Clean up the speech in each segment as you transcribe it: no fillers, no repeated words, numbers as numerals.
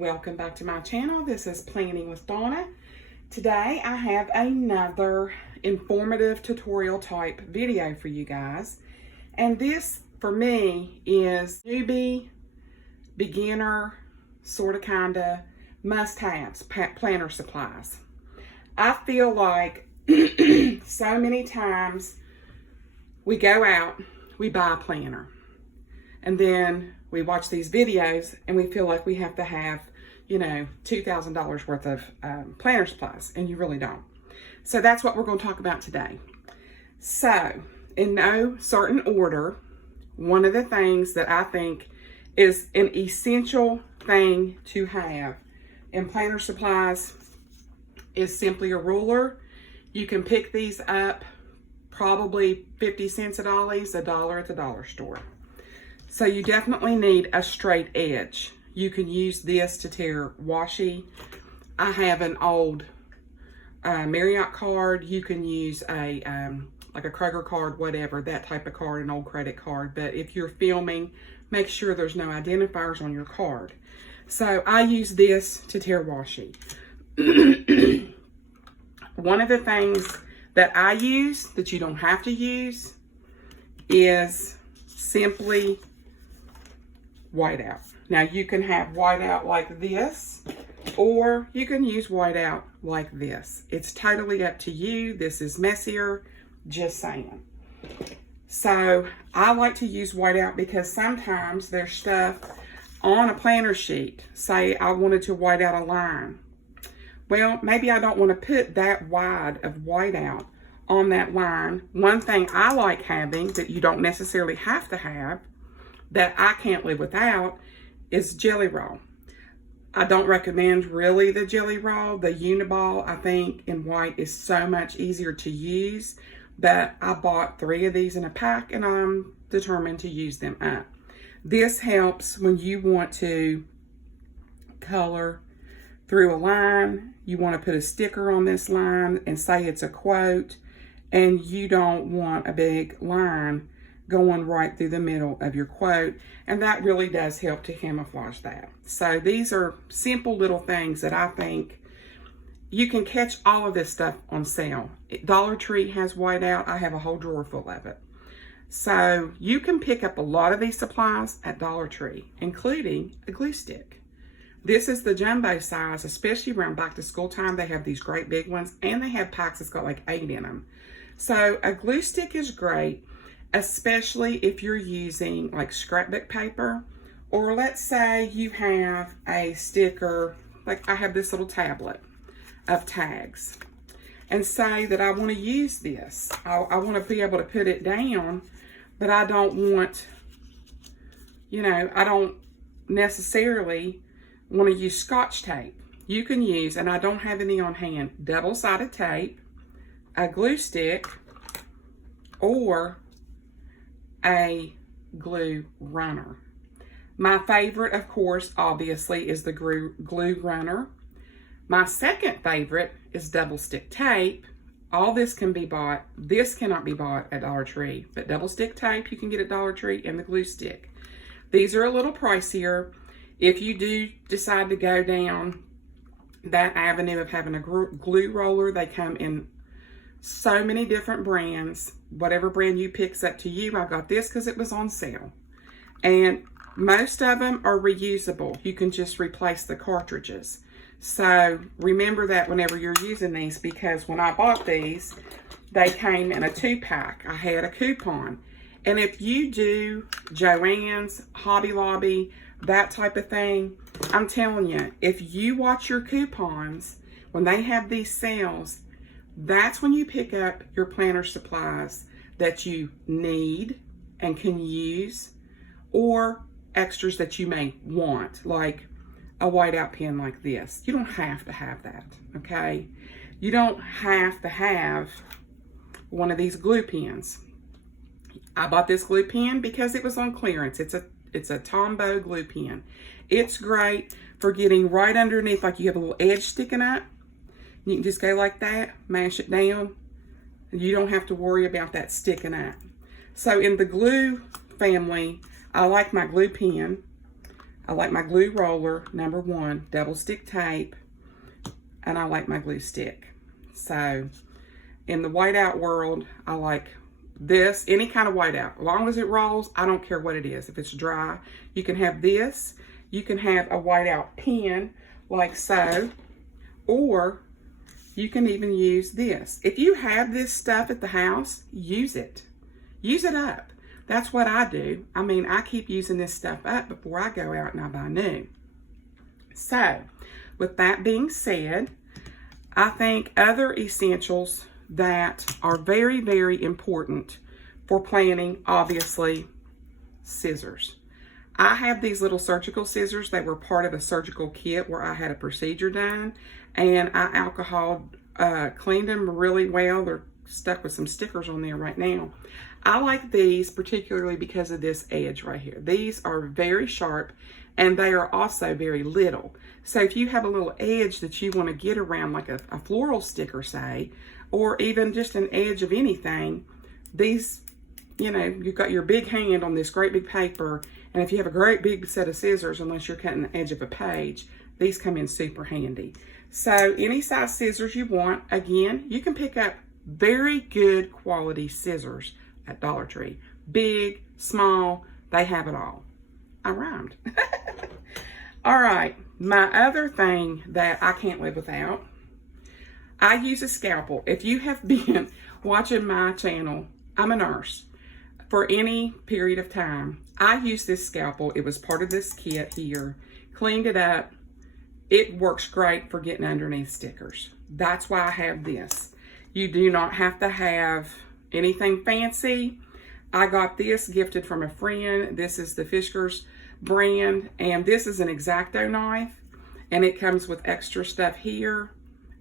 welcome back to my channel. This is Planning with Donna. Today I have another informative tutorial type video for you guys, and this for me is newbie, beginner, sort of kinda must-haves, planner supplies. I feel like so many times we go out, we buy a planner, and then we watch these videos and we feel like we have to have, you know, $2,000 worth of planner supplies, and you really don't. So that's what we're going to talk about today. So in no certain order, one of the things that I think is an essential thing to have in planner supplies is simply a ruler. You can pick these up probably 50 cents at Ollie's, $1 at the dollar store. So you definitely need a straight edge. You can use this to tear washi. I have an old Marriott card. You can use a like a Kroger card, whatever, that type of card, an old credit card. But if you're filming, make sure there's no identifiers on your card. So I use this to tear washi. One of the things that I use that you don't have to use is simply whiteout. Now you can have whiteout like this, or you can use whiteout like this. It's totally up to you. This is messier, just saying. So I like to use whiteout because sometimes there's stuff on a planner sheet. Say I wanted to white out a line. Well, maybe I don't want to put that wide of whiteout on that line. One thing I like having that you don't necessarily have to have, that I can't live without, is jelly roll. I don't recommend really the jelly roll. The Uniball, I think, in white is so much easier to use, but I bought 3 of these in a pack and I'm determined to use them up. This helps when you want to color through a line. You want to put a sticker on this line and say it's a quote, and you don't want a big line going right through the middle of your quote, and that really does help to camouflage that. So these are simple little things that I think you can catch all of this stuff on sale. Dollar Tree has whiteout. I have a whole drawer full of it. So you can pick up a lot of these supplies at Dollar Tree, including a glue stick. This is the jumbo size, especially around back to school time. They have these great big ones, and they have packs that's got like 8 in them. So a glue stick is great, especially if you're using like scrapbook paper, or let's say you have a sticker, like I have this little tablet of tags, and say that I want to use this. I want to be able to put it down, but I don't want, you know, I don't necessarily want to use Scotch tape. You can use, and I don't have any on hand, double-sided tape, a glue stick, or a glue runner. My favorite, of course, obviously, is the glue runner. My second favorite is double stick tape. All this can be bought. This cannot be bought at Dollar Tree, but double stick tape you can get at Dollar Tree, and the glue stick. These are a little pricier. If you do decide to go down that avenue of having a glue roller, they come in so many different brands. Whatever brand you pick's up to you. I got this because it was on sale, and most of them are reusable. You can just replace the cartridges. So remember that whenever you're using these, because when I bought these, they came in a 2-pack. I had a coupon, and if you do Joann's, Hobby Lobby, that type of thing, I'm telling you, if you watch your coupons when they have these sales, that's when you pick up your planner supplies that you need and can use, or extras that you may want, like a whiteout pen like this. You don't have to have that, okay? You don't have to have one of these glue pens. I bought this glue pen because it was on clearance. It's a Tombow glue pen. It's great for getting right underneath, like you have a little edge sticking up. You can just go like that, mash it down. You don't have to worry about that sticking up. So in the glue family, I like my glue pen. I like my glue roller, number 1, double stick tape, and I like my glue stick. So in the whiteout world, I like this, any kind of whiteout. As long as it rolls, I don't care what it is. If it's dry, you can have this. You can have a whiteout pen like so, or you can even use this. If you have this stuff at the house, use it. Use it up. That's what I do. I mean, I keep using this stuff up before I go out and I buy new. So, with that being said, I think other essentials that are very, very important for planning, obviously, scissors. I have these little surgical scissors. They were part of a surgical kit where I had a procedure done, and I alcohol cleaned them really well. They're stuck with some stickers on there right now. I like these particularly because of this edge right here. These are very sharp, and they are also very little. So if you have a little edge that you want to get around, like a floral sticker, say, or even just an edge of anything, these, you know, you've got your big hand on this great big paper, and if you have a great big set of scissors, unless you're cutting the edge of a page, these come in super handy. So any size scissors you want, again, you can pick up very good quality scissors at Dollar Tree. Big, small, they have it all. I rhymed. All right, my other thing that I can't live without, I use a scalpel. If you have been watching my channel, I'm a nurse. For any period of time, I use this scalpel. It was part of this kit here. Cleaned it up. It works great for getting underneath stickers. That's why I have this. You do not have to have anything fancy. I got this gifted from a friend. This is the Fiskars brand, and this is an Exacto knife, and it comes with extra stuff here,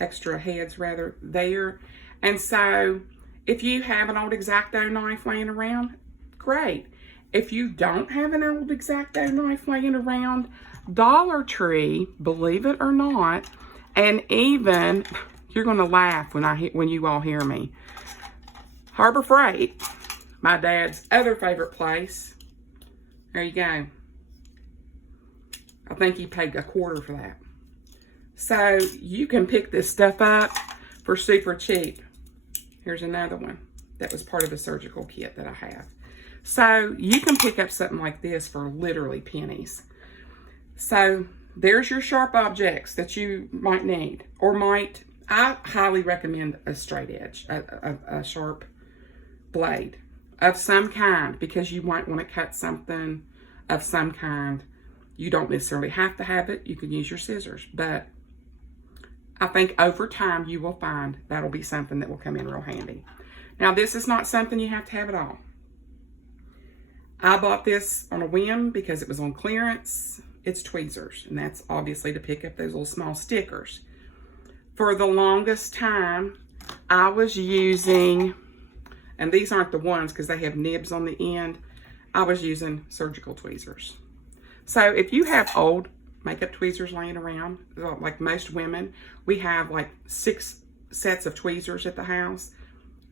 extra heads rather, there. And so if you have an old Exacto knife laying around, great. If you don't have an old Exacto knife laying around, Dollar Tree, believe it or not, and even, you're gonna laugh when you all hear me, Harbor Freight, my dad's other favorite place, there you go. I think he paid $1/4 for that. So you can pick this stuff up for super cheap. Here's another one that was part of a surgical kit that I have. So you can pick up something like this for literally pennies. So there's your sharp objects that you might need, or might, I highly recommend a straight edge, a sharp blade of some kind, because you might want to cut something of some kind. You don't necessarily have to have it. You can use your scissors, but I think over time you will find that'll be something that will come in real handy. Now, this is not something you have to have at all. I bought this on a whim because it was on clearance. It's tweezers, and that's obviously to pick up those little small stickers. For the longest time, I was using, and these aren't the ones because they have nibs on the end, I was using surgical tweezers. So if you have old makeup tweezers laying around, like most women, we have like 6 sets of tweezers at the house.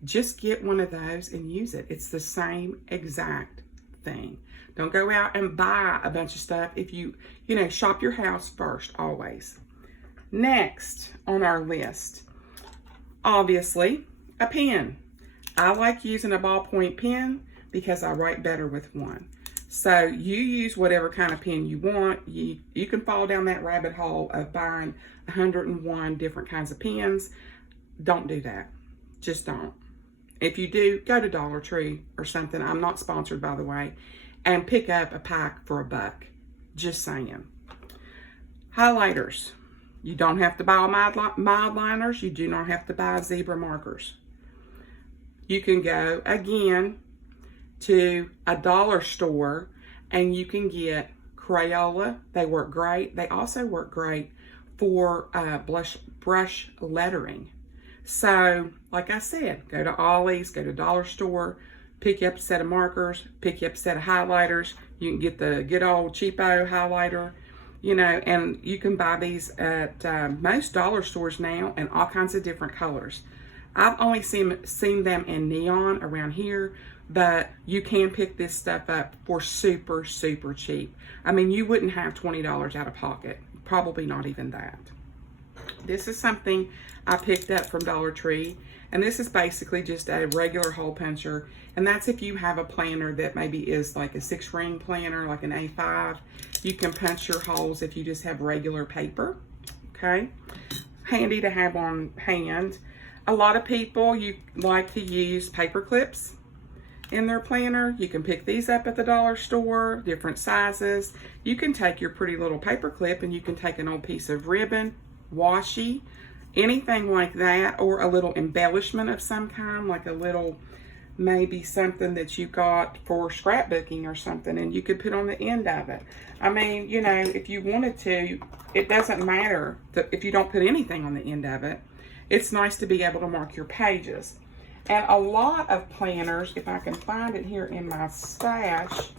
Just get one of those and use it. It's the same exact thing. Don't go out and buy a bunch of stuff. If you shop your house first, always. Next on our list, obviously, a pen. I like using a ballpoint pen because I write better with one. So you use whatever kind of pen you want. You can fall down that rabbit hole of buying 101 different kinds of pens. Don't do that. Just don't. If you do, go to Dollar Tree or something. I'm not sponsored, by the way. And pick up a pack for $1. Just saying. Highlighters. You don't have to buy mild liners. You do not have to buy zebra markers. You can go, again, to a dollar store and you can get Crayola. They work great. They also work great for brush lettering. So, like I said, go to Ollie's, go to dollar store, pick you up a set of markers, pick you up a set of highlighters. You can get the good old cheapo highlighter, and you can buy these at most dollar stores now in all kinds of different colors. I've only seen them in neon around here, but you can pick this stuff up for super, super cheap. I mean, you wouldn't have $20 out of pocket, probably not even that. This is something I picked up from Dollar Tree, and this is basically just a regular hole puncher, and that's if you have a planner that maybe is like a 6-ring planner, like an A5. You can punch your holes if you just have regular paper, okay? Handy to have on hand. A lot of people, you like to use paper clips in their planner. You can pick these up at the dollar store, different sizes. You can take your pretty little paper clip and you can take an old piece of ribbon, washi, anything like that, or a little embellishment of some kind, like a little, maybe something that you got for scrapbooking or something, and you could put on the end of it. I mean, you know, if you wanted to, it doesn't matter if you don't put anything on the end of it. It's nice to be able to mark your pages. And a lot of planners, if I can find it here in my stash,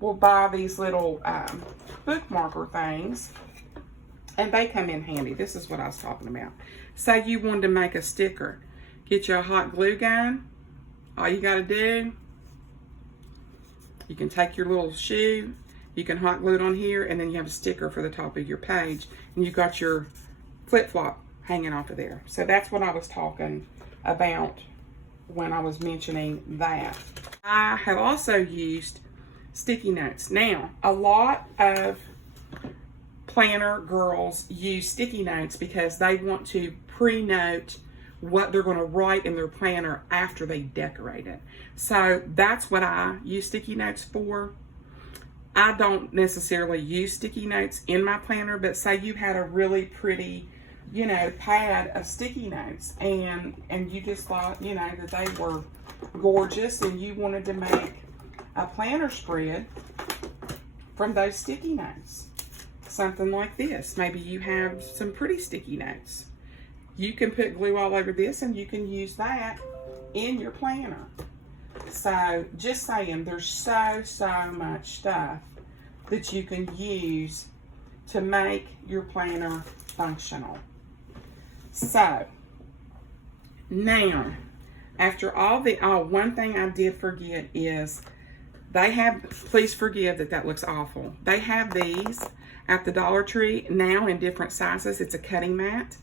will buy these little bookmarker things, and they come in handy. This is what I was talking about. Say you wanted to make a sticker. Get you a hot glue gun. All you got to do, you can take your little shoe, you can hot glue it on here, and then you have a sticker for the top of your page, and you got your flip-flop hanging off of there. So that's what I was talking about when I was mentioning that. I have also used sticky notes. Now, a lot of planner girls use sticky notes because they want to pre-note what they're going to write in their planner after they decorate it. So that's what I use sticky notes for. I don't necessarily use sticky notes in my planner, but say you had a really pretty, you know, pad of sticky notes, and you just thought, you know, that they were gorgeous, and you wanted to make a planner spread from those sticky notes. Something like this. Maybe you have some pretty sticky notes. You can put glue all over this, and you can use that in your planner. So just saying, there's so much stuff that you can use to make your planner functional. So now, after all the, one thing I did forget is they have, please forgive that looks awful. They have these at the Dollar Tree now in different sizes. It's a cutting mat.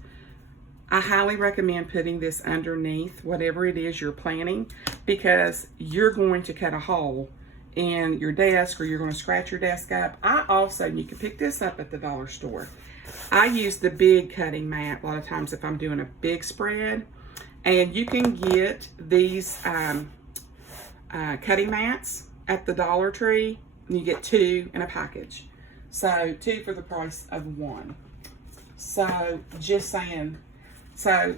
I highly recommend putting this underneath whatever it is you're planning, because you're going to cut a hole in your desk, or you're going to scratch your desk up. I also, you can pick this up at the dollar store. I use the big cutting mat a lot of times if I'm doing a big spread, and you can get these cutting mats at the Dollar Tree. You get 2 in a package, so 2 for the price of 1. So just saying. So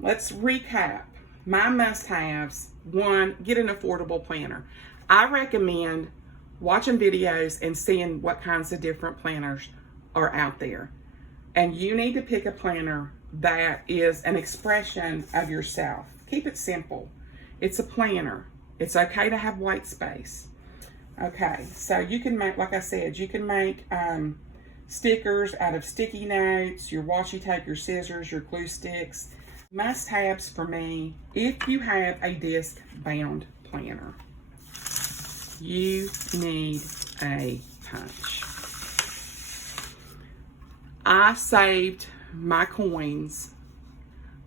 let's recap my must-haves. 1, get an affordable planner. I recommend watching videos and seeing what kinds of different planners are out there. And you need to pick a planner that is an expression of yourself. Keep it simple. It's a planner. It's okay to have white space. Okay, so you can make, like I said, you can make stickers out of sticky notes, your washi tape, your scissors, your glue sticks. Must-haves for me, if you have a disc-bound planner, you need a punch. I saved my coins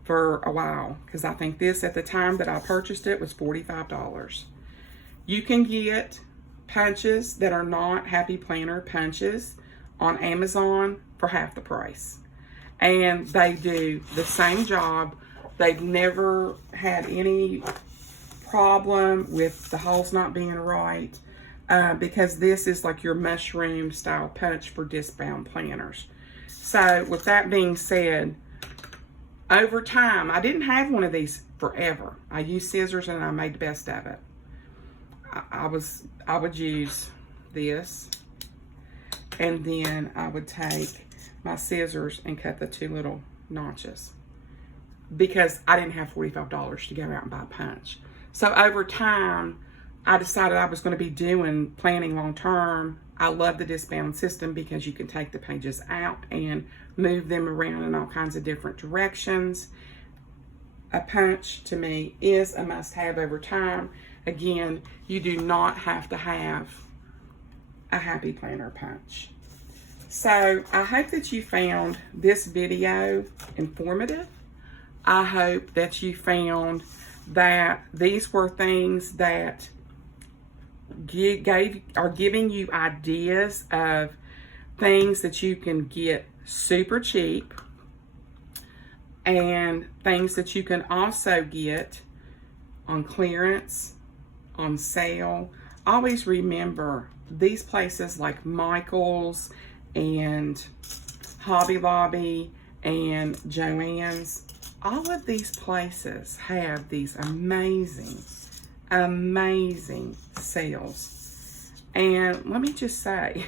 for a while, because I think this, at the time that I purchased it, was $45. You can get punches that are not Happy Planner punches on Amazon for half the price, and they do the same job. They've never had any problem with the holes not being right, because this is like your mushroom style punch for disc-bound planners. So with that being said, over time, I didn't have one of these forever. I used scissors and I made the best of it. I would use this, and then I would take my scissors and cut the 2 little notches, because I didn't have $45 to go out and buy a punch. So over time, I decided I was going to be doing planning long term. I love the disc-bound system because you can take the pages out and move them around in all kinds of different directions. A punch to me is a must-have over time. Again, you do not have to have a happy planner punch. So I hope that you found this video informative. I hope that you found that these were things that are giving you ideas of things that you can get super cheap and things that you can also get on clearance, on sale. Always remember these places like Michael's and Hobby Lobby and Joann's, all of these places have these amazing sales. And let me just say,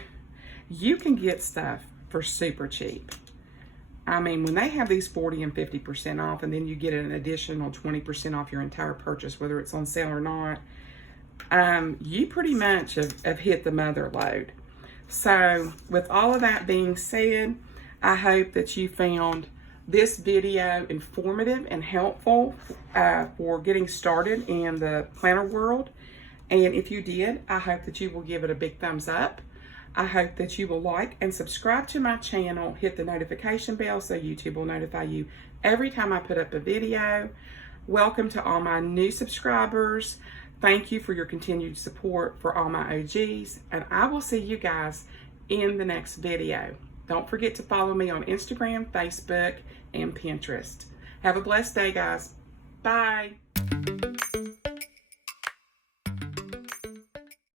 you can get stuff for super cheap. I mean, when they have these 40 and 50% off, and then you get an additional 20% off your entire purchase, whether it's on sale or not, you pretty much have hit the mother load. So with all of that being said, I hope that you found this video informative and helpful for getting started in the planner world. And if you did, I hope that you will give it a big thumbs up. I hope that you will like and subscribe to my channel, hit the notification bell so YouTube will notify you every time I put up a video. Welcome to all my new subscribers. Thank you for your continued support for all my OGs, and I will see you guys in the next video. Don't forget to follow me on Instagram, Facebook, and Pinterest. Have a blessed day, guys. Bye.